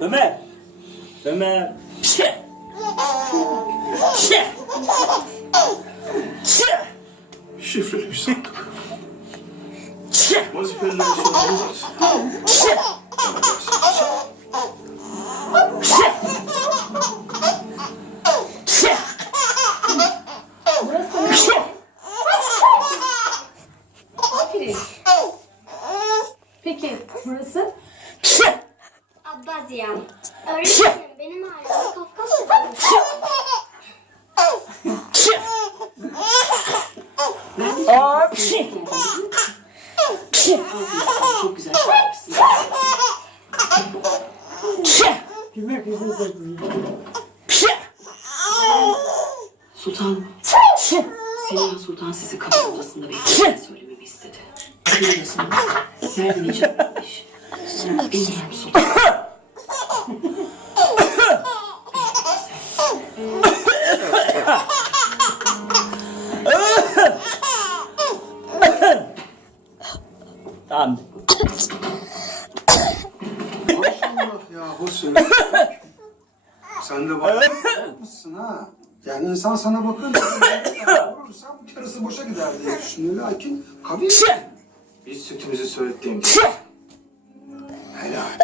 Ömer. Ömer. Şifrelemiş sandık. Vazifeleri sormamız lazım. Aferin. Peki burası? Abbazya. Öğretmenim benim ailem Kafkasya'dan. Çok güzel söylemişsin. Sultan, Sena Sultan sizi kapı odasında bekleyin söylememi istedi. Kapı odasında nerede Necat'mış? Bilmiyorum Sultan. Tamam. Maşallah ya Hüseyin. Sen de bakmışsın ha. Yani insan sana bakınca vurursan bu karısı boşa gider diye düşünüyor. Lakin kavi. Biz sütümüzü söğüttiğimiz. Helal.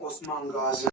Osman Gazi.